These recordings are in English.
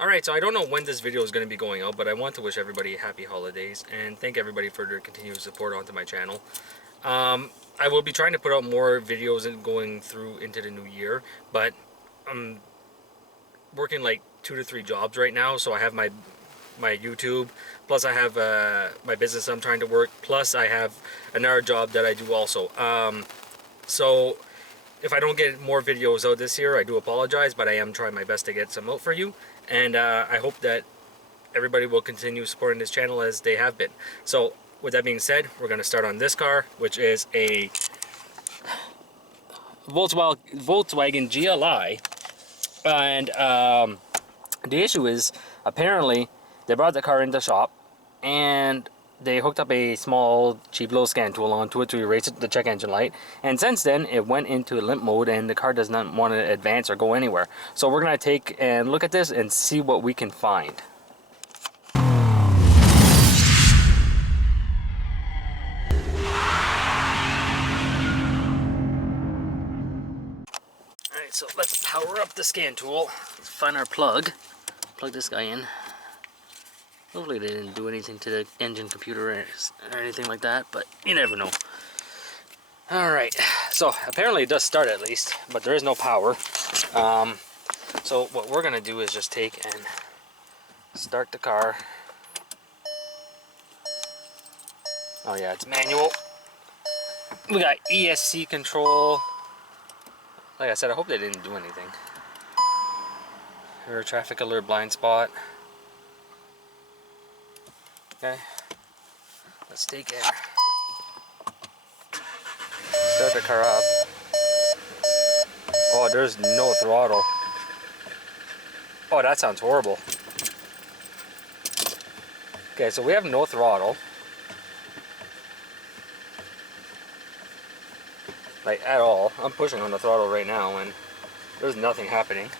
Alright, so I don't know when this video is going to be going out, but I want to wish everybody happy holidays and thank everybody for their continued support onto my channel. I will be trying to put out more videos and going through into the new year, but I'm working like 2 to 3 jobs right now. So I have my YouTube, plus I have my business I'm trying to work, plus I have another job that I do also. So if I don't get more videos out this year, I do apologize, but I am trying my best to get some out for you, and I hope that everybody will continue supporting this channel as they have been. So with that being said, we're going to start on this car, which is a Volkswagen GLI, and the issue is apparently they brought the car into the shop and they hooked up a small cheap little scan tool onto it to erase the check engine light, and since then it went into limp mode and the car does not want to advance or go anywhere. So we're going to take and look at this and see what we can find. Alright, so let's power up the scan tool. Let's find our plug this guy in. Hopefully they didn't do anything to the engine computer or anything like that, but you never know. Alright, so apparently it does start at least, but there is no power. So what we're going to do is just take and start the car. Oh yeah, it's manual. We got ESC control. Like I said, I hope they didn't do anything. Rear traffic alert blind spot. Okay, let's take it. Start the car up. Oh, there's no throttle. Oh, that sounds horrible. Okay, so we have no throttle. Like, at all. I'm pushing on the throttle right now and there's nothing happening.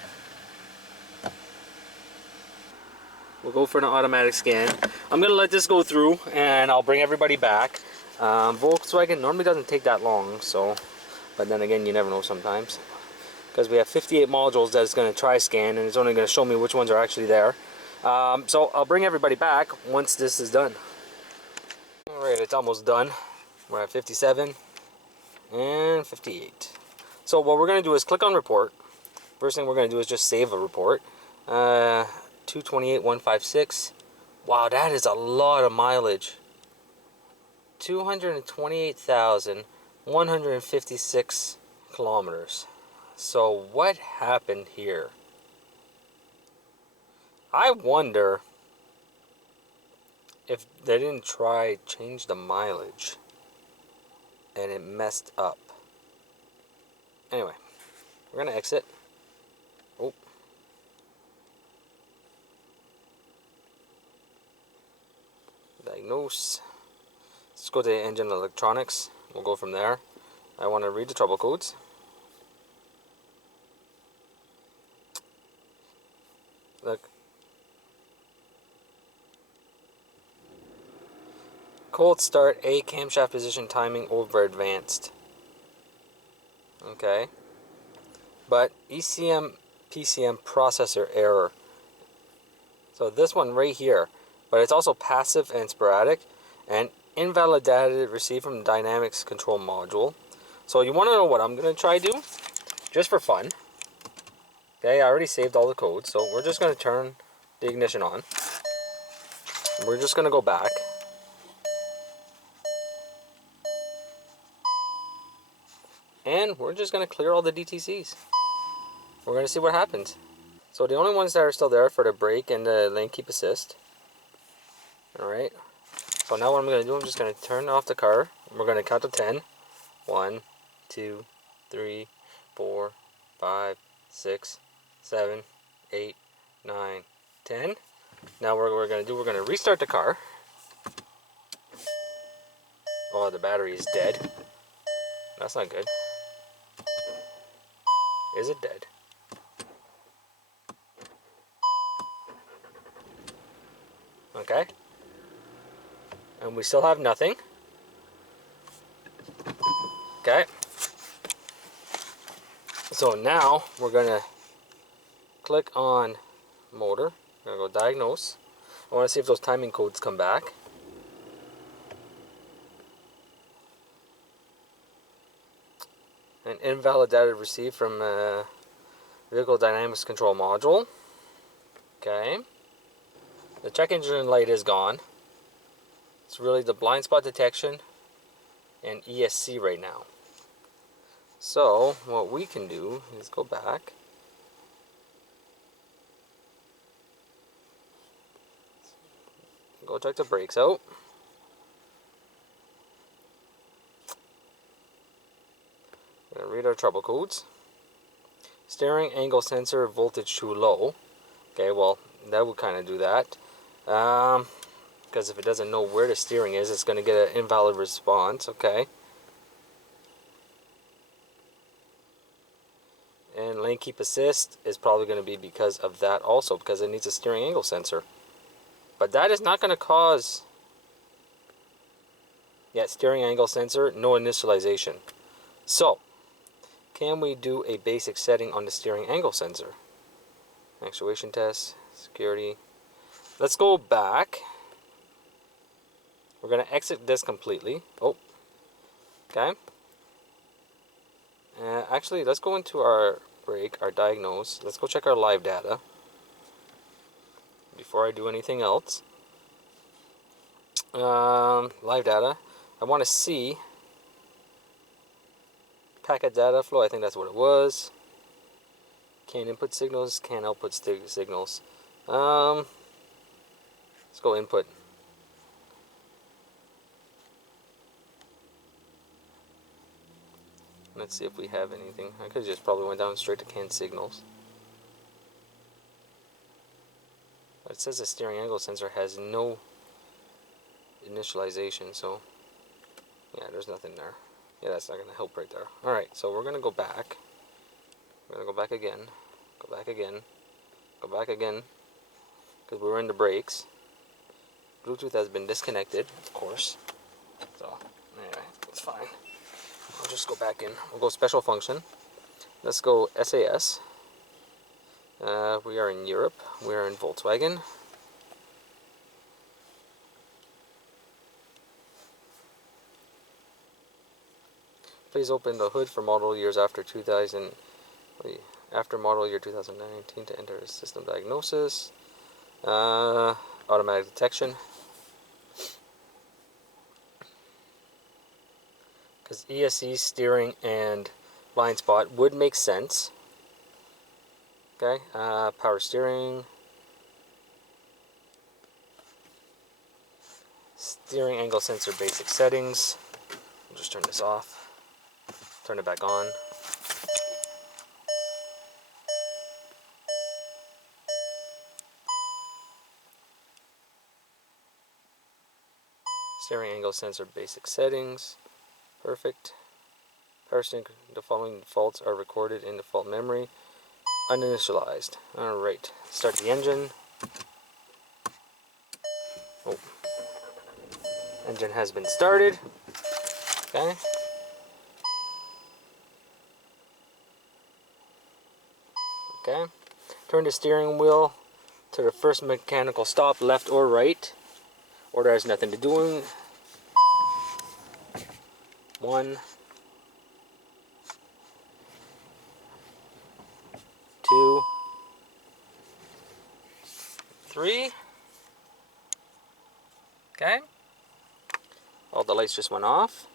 We'll go for an automatic scan. I'm going to let this go through and I'll bring everybody back. Volkswagen normally doesn't take that long, so, but then again, you never know sometimes. Because we have 58 modules that it's going to try scan and it's only going to show me which ones are actually there. So I'll bring everybody back once this is done. Alright, it's almost done. We're at 57 and 58. So what we're going to do is click on report. First thing we're going to do is just save a report. 228,156. Wow, that is a lot of mileage. 228,156 kilometers. So what happened here? I wonder if they didn't change the mileage and it messed up. Anyway, we're gonna exit. Oh. Diagnose. Let's go to engine electronics. We'll go from there. I want to read the trouble codes. Look. Cold start, A camshaft position timing over advanced. Okay. But ECM PCM processor error. So this one right here. But it's also passive and sporadic, and invalid data received from the dynamics control module. So you want to know what I'm going to try to do, just for fun. Okay, I already saved all the codes, so we're just going to turn the ignition on. We're just going to go back. And we're just going to clear all the DTCs. We're going to see what happens. So the only ones that are still there for the brake and the lane keep assist. Alright, so now what I'm going to do, I'm just going to turn off the car. We're going to count to 10. 1, 2, 3, 4, 5, 6, 7, 8, 9, 10. Now what we're going to do, we're going to restart the car. Oh, the battery is dead. That's not good. Is it dead? Okay. And we still have nothing. Okay. So now we're going to click on motor. I'm gonna go diagnose. I want to see if those timing codes come back. An invalid data received from vehicle dynamics control module. Okay. The check engine light is gone. It's really the blind spot detection and ESC right now. So what we can do is go back. Go check the brakes out. We're going to read our trouble codes. Steering angle sensor voltage too low. Okay, well, that would kind of do that. Because if it doesn't know where the steering is, it's going to get an invalid response. Okay. And lane keep assist is probably going to be because of that also, because it needs a steering angle sensor. But that is not going to cause... Yeah, steering angle sensor, no initialization. So, can we do a basic setting on the steering angle sensor? Actuation test, security. Let's go back. We're going to exit this completely. Oh, okay. Actually, let's go into our brake, our diagnose. Let's go check our live data before I do anything else. Live data. I want to see packet data flow. I think that's what it was. Can input signals, can output signals. Let's go input. Let's see if we have anything. I could just probably went down straight to can signals. But it says the steering angle sensor has no initialization, so yeah, there's nothing there. Yeah, that's not going to help right there. Alright, so we're going to go back. We're going to go back again. Go back again. Go back again. Because we were in the brakes. Bluetooth has been disconnected, of course. So, anyway, it's fine. I'll just go back in. We'll go special function. Let's go SAS. We are in Europe. We are in Volkswagen. Please open the hood for model years after model year 2019 to enter system diagnosis. Automatic detection. Because ESC, steering, and blind spot would make sense. Okay, power steering. Steering angle sensor basic settings. I'll just turn this off. Turn it back on. Steering angle sensor basic settings. Perfect. Power steering, the following defaults are recorded in default memory. Uninitialized. Alright. Start the engine. Oh. Engine has been started. Okay. Okay. Turn the steering wheel to the first mechanical stop, left or right. Order has nothing to do. 1, 2, 3. Okay. All the lights just went off.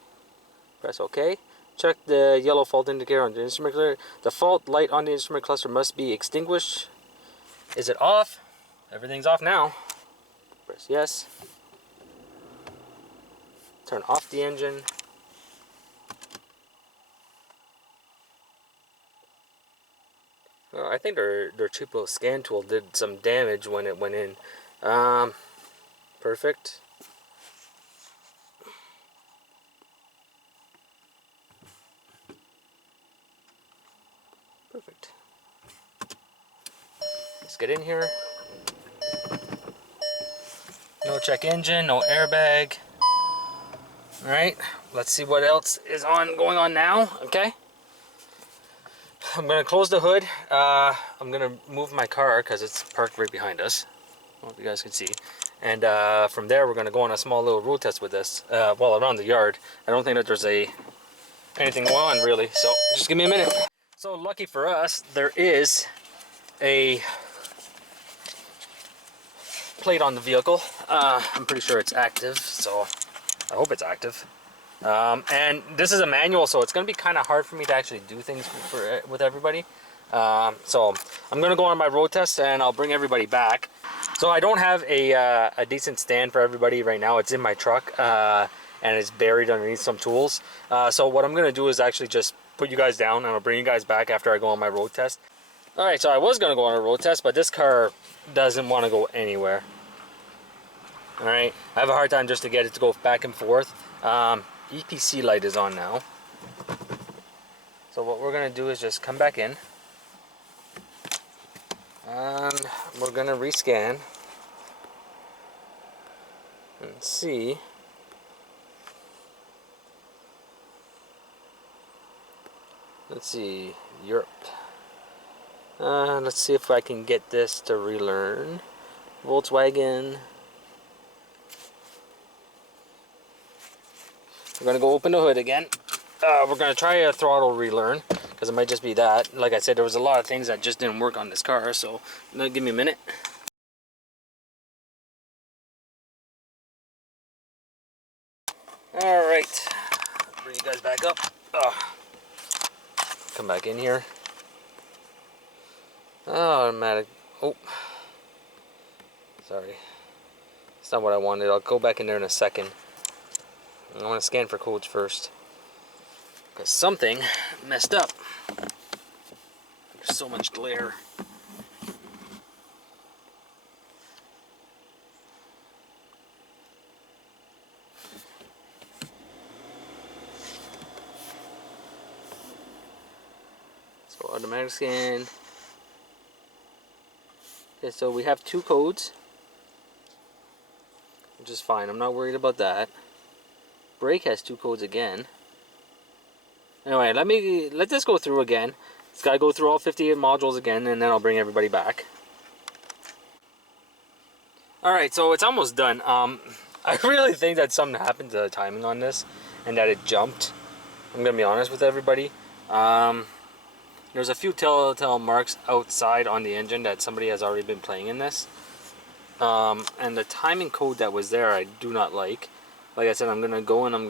Press OK. Check the yellow fault indicator on the instrument cluster. The fault light on the instrument cluster must be extinguished. Is it off? Everything's off now. Press yes. Turn off the engine. Oh, I think their cheapo scan tool did some damage when it went in. Perfect. Perfect. Let's get in here. No check engine, no airbag. Alright, let's see what else is going on now. Okay. I'm gonna close the hood. I'm gonna move my car because it's parked right behind us. hope you guys can see. And from there, we're going to go on a small little road test with this, well, around the yard. I don't think that there's anything going on, really, so just give me a minute. So lucky for us, there is a plate on the vehicle. I'm pretty sure it's active, so I hope it's active. And this is a manual, so it's going to be kind of hard for me to actually do things with everybody. So I'm going to go on my road test and I'll bring everybody back. So I don't have a decent stand for everybody right now. It's in my truck and it's buried underneath some tools. So what I'm going to do is actually just put you guys down and I'll bring you guys back after I go on my road test. Alright, so I was going to go on a road test, but this car doesn't want to go anywhere. Alright, I have a hard time just to get it to go back and forth. EPC light is on now. So what we're going to do is just come back in. And we're going to rescan and see let's see, Europe. Let's see if I can get this to relearn. Volkswagen. We're going to go open the hood again. We're going to try a throttle relearn, because it might just be that. Like I said, there was a lot of things that just didn't work on this car, so give me a minute. Alright, bring you guys back up. Come back in here. Automatic. Oh, sorry. It's not what I wanted. I'll go back in there in a second. I want to scan for codes first, because something messed up. There's so much glare. So automatic scan. Okay, so we have 2 codes, which is fine. I'm not worried about that. Brake has 2 codes again. Anyway, let this go through again. It's got to go through all 58 modules again, and then I'll bring everybody back. Alright, so it's almost done. I really think that something happened to the timing on this, and that it jumped. I'm going to be honest with everybody. There's a few telltale marks outside on the engine that somebody has already been playing in this. And the timing code that was there, I do not like. Like I said, I'm going to go and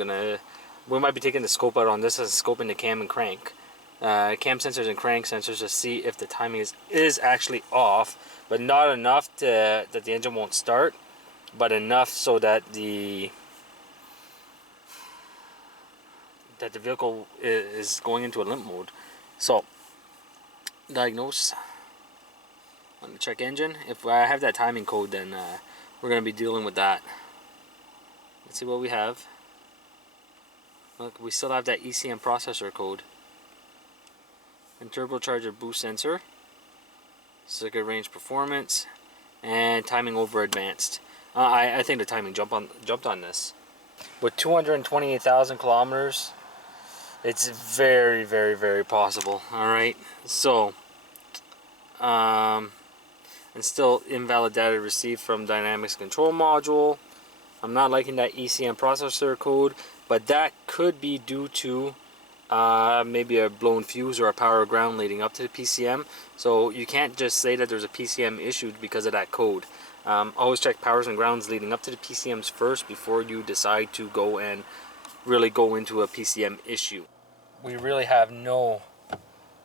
we might be taking the scope out on this as scoping the cam and crank. Cam sensors and crank sensors to see if the timing is actually off, but not enough that the engine won't start, but enough so that the vehicle is going into a limp mode. So, diagnose. I'm going to check engine. If I have that timing code, then we're going to be dealing with that. Let's see what we have. Look, we still have that ECM processor code. And turbocharger boost sensor. Circuit range performance. And timing over advanced. I think the timing jumped on this. With 228,000 kilometers, it's very, very, very possible. Alright, so and still invalid data received from dynamics control module. I'm not liking that ECM processor code, but that could be due to maybe a blown fuse or a power ground leading up to the PCM. So you can't just say that there's a PCM issued because of that code. Always check powers and grounds leading up to the PCMs first before you decide to go and really go into a PCM issue. We really have no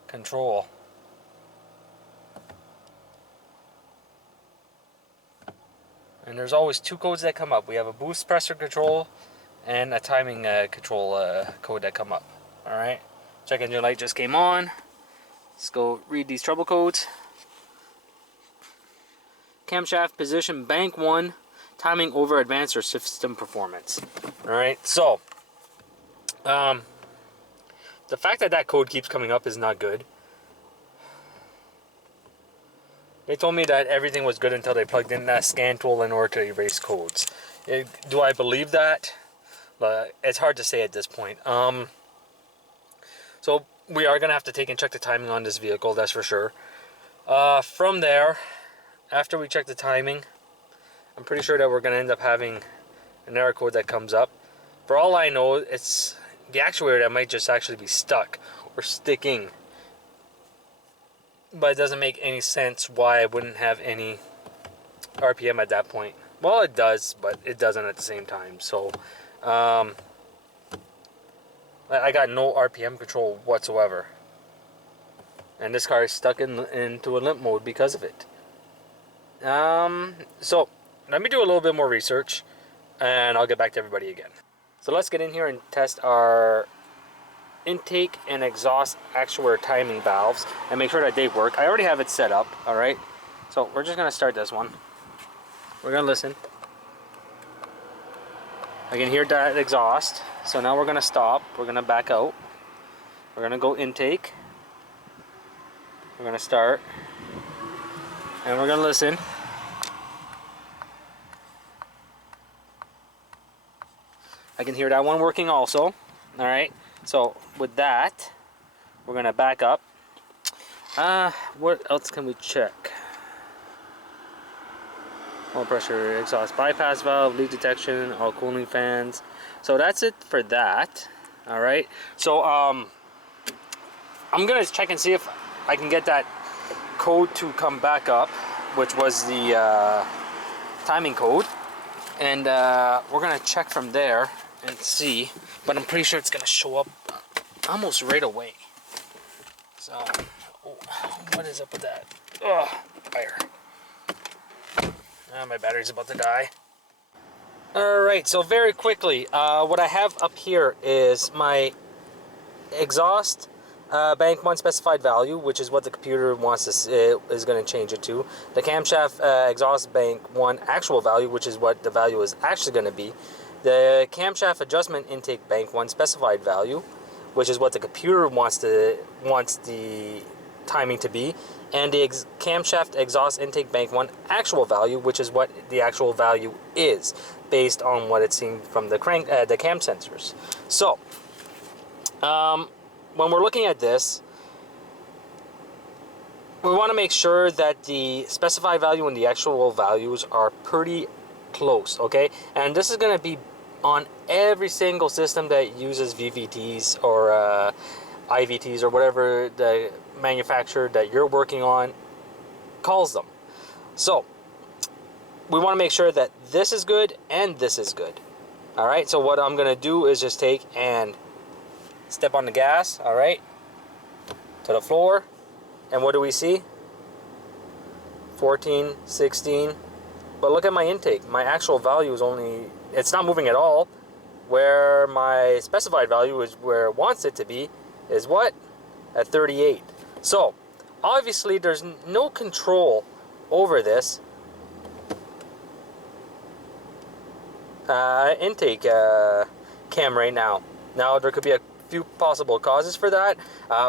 control. And there's always 2 codes that come up. We have a boost pressure control and a timing control code that come up. Alright, check engine light just came on. Let's go read these trouble codes. Camshaft position bank 1, timing over advanced or system performance. Alright, so the fact that code keeps coming up is not good. They told me that everything was good until they plugged in that scan tool in order to erase codes. Do I believe that? It's hard to say at this point. So we are going to have to take and check the timing on this vehicle, that's for sure. From there, after we check the timing, I'm pretty sure that we're going to end up having an error code that comes up. For all I know, it's the actuator that might just actually be stuck or sticking. But it doesn't make any sense why I wouldn't have any RPM at that point. Well, it does, but it doesn't at the same time. So I got no RPM control whatsoever, and this car is stuck into a limp mode because of it. So let me do a little bit more research, and I'll get back to everybody again. So let's get in here and test our intake and exhaust actuator timing valves and make sure that they work. I already have it set up, alright? So we're just going to start this one. We're going to listen. I can hear that exhaust. So now we're going to stop. We're going to back out. We're going to go intake. We're going to start. And we're going to listen. I can hear that one working also. Alright, so with that, we're going to back up. What else can we check? Oil pressure, exhaust bypass valve, leak detection, all cooling fans. So that's it for that. Alright, so I'm going to check and see if I can get that code to come back up, which was the timing code. And we're going to check from there and see, but I'm pretty sure it's gonna show up almost right away. So, what is up with that? Oh, fire. My battery's about to die. Alright, so very quickly, what I have up here is my exhaust bank 1 specified value, which is what the computer wants to is going to change it to. The camshaft exhaust bank 1 actual value, which is what the value is actually going to be. The camshaft adjustment intake bank 1 specified value, which is what the computer wants the timing to be, and the camshaft exhaust intake bank 1 actual value, which is what the actual value is based on what it's seen from the cam sensors. So when we're looking at this, we want to make sure that the specified value and the actual values are pretty close, okay? And this is going to be on every single system that uses VVTs or IVTs or whatever the manufacturer that you're working on calls them. So we want to make sure that this is good and this is good. Alright, so what I'm going to do is just take and step on the gas, alright, to the floor, and what do we see? 14, 16, but look at my intake. My actual value is only, it's not moving at all, where my specified value is where it wants it to be, is what? At 38. So, obviously there's no control over this intake cam right now. Now, there could be a few possible causes for that.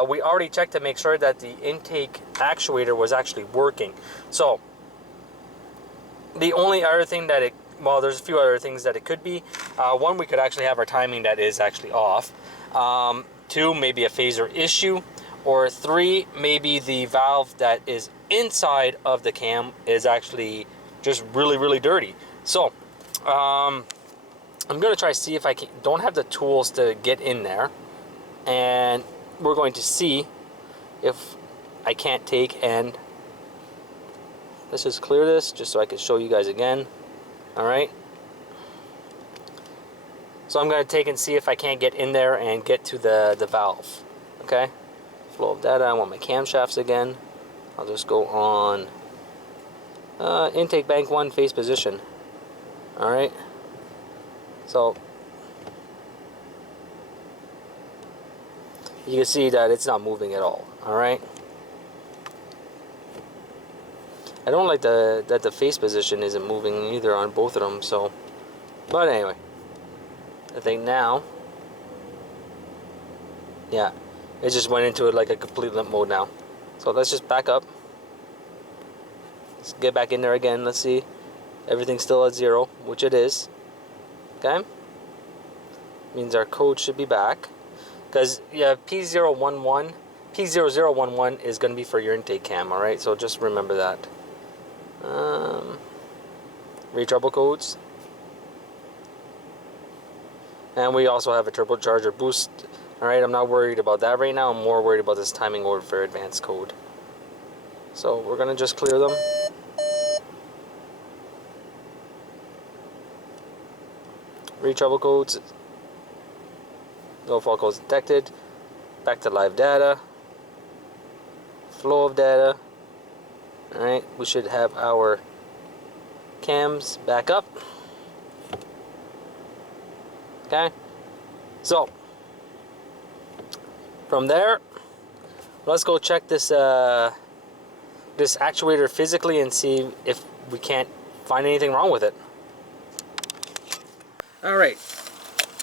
We already checked to make sure that the intake actuator was actually working. So the only other thing that it, well, there's a few other things that it could be. One, we could actually have our timing that is actually off. Two, maybe a phaser issue. Or three, maybe the valve that is inside of the cam is actually just really, really dirty. So I'm going to try to see if I don't have the tools to get in there, and we're going to see if I can't take and let's just clear this just so I can show you guys again. Alright, so I'm going to take and see if I can't get in there and get to the valve. Okay, flow of data. I want my camshafts again. I'll just go on intake bank 1 phase position. Alright, so you can see that it's not moving at all. Alright, I don't like that the face position isn't moving either on both of them. So, but anyway, I think now, yeah, it just went into it like a complete limp mode now. So let's just back up. Let's get back in there again. Let's see. Everything's still at 0, which it is. Okay, means our code should be back, because yeah, P0011 is going to be for your intake cam. All right, so just remember that. Read trouble codes. And we also have a turbocharger boost. Alright, I'm not worried about that right now. I'm more worried about this timing order for advanced code. So we're going to just clear them. Read trouble codes. No fault codes detected. Back to live data. Flow of data. Alright, we should have our cams back up. Okay, so from there, let's go check this this actuator physically and see if we can't find anything wrong with it. All right,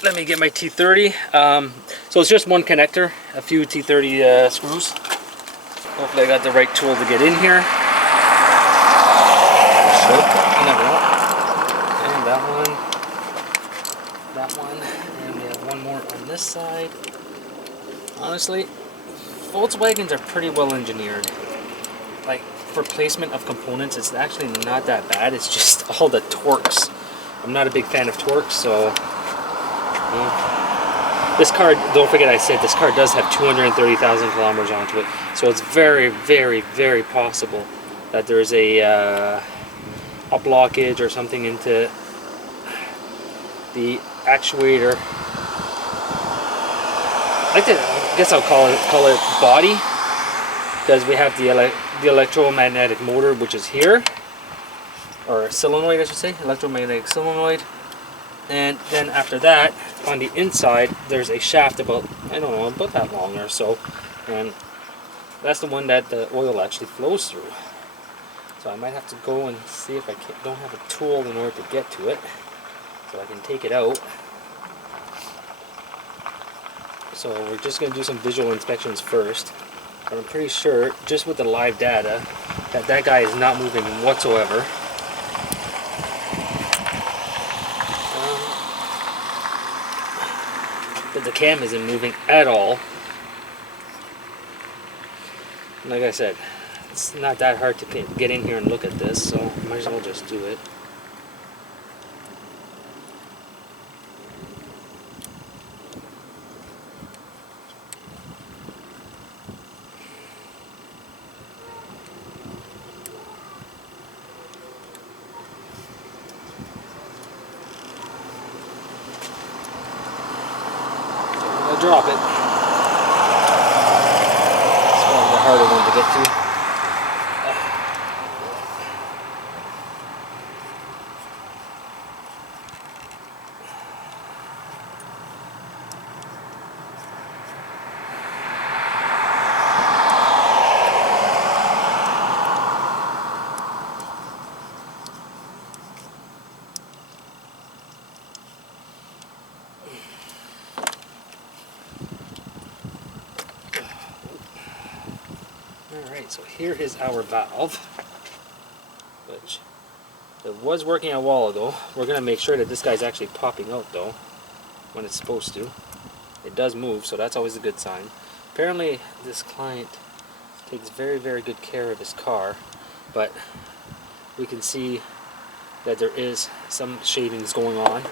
let me get my T30. So it's just one connector, a few T30 screws. Hopefully I got the right tool to get in here. You never know. And that one, and we have one more on this side. Honestly, Volkswagens are pretty well engineered. Like, for placement of components, it's actually not that bad. It's just all the torques. I'm not a big fan of torques, so this car, don't forget I said this car does have 230,000 kilometers onto it, so it's very, very, very possible that there's a blockage or something into the actuator. I guess I'll call it body, because we have the electromagnetic motor, which is here, or solenoid I should say, electromagnetic solenoid. And then after that, on the inside, there's a shaft about, I don't know, about that long or so, and that's the one that the oil actually flows through. So I might have to go and see if I don't have a tool in order to get to it, so I can take it out. So we're just going to do some visual inspections first, but I'm pretty sure, just with the live data, that that guy is not moving whatsoever. But the cam isn't moving at all. Like I said, it's not that hard to get in here and look at this, so I might as well just do it. Drop it. It's one of the harder one to get to. Alright, so here is our valve, which it was working a while ago. We're going to make sure that this guy's actually popping out though, when it's supposed to. It does move, so that's always a good sign. Apparently this client takes very, very good care of his car, but we can see that there is some shavings going on,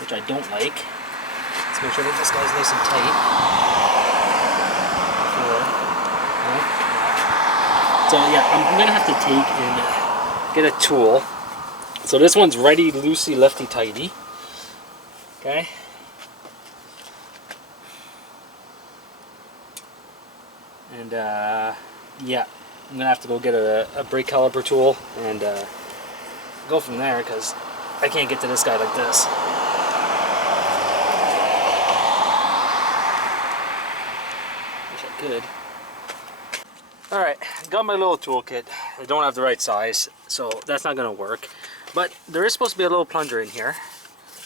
which I don't like. Let's make sure that this guy's nice and tight. So yeah, I'm going to have to take and get a tool. So this one's righty loosey, lefty tighty. Okay. And yeah, I'm going to have to go get a brake caliper tool and go from there, because I can't get to this guy like this. Wish I could. Alright, got my little toolkit. I don't have the right size, so that's not going to work. But there is supposed to be a little plunger in here,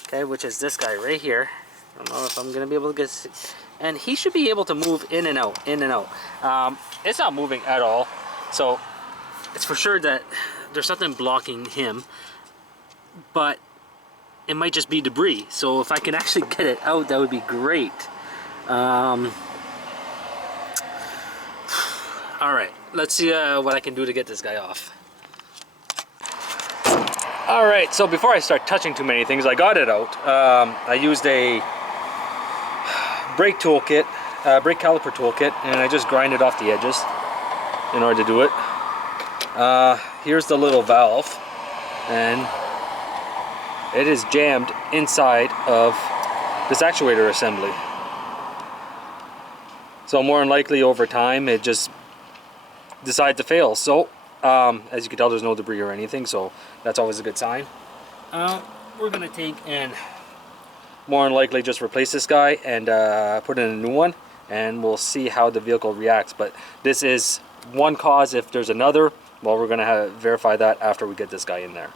okay, which is this guy right here. I don't know if I'm going to be able to get... And he should be able to move in and out, in and out. It's not moving at all, so it's for sure that there's something blocking him. But it might just be debris, so if I can actually get it out, that would be great. Alright, let's see what I can do to get this guy off. Alright, so before I start touching too many things, I got it out. I used a brake toolkit, brake caliper toolkit, and I just grinded off the edges in order to do it. Here's the little valve, and it is jammed inside of this actuator assembly. So more than likely over time it just decides to fail. So as you can tell, there's no debris or anything, so that's always a good sign. We're gonna take and more than likely just replace this guy and put in a new one, and we'll see how the vehicle reacts. But this is one cause. If there's another, well, we're gonna verify that after we get this guy in there.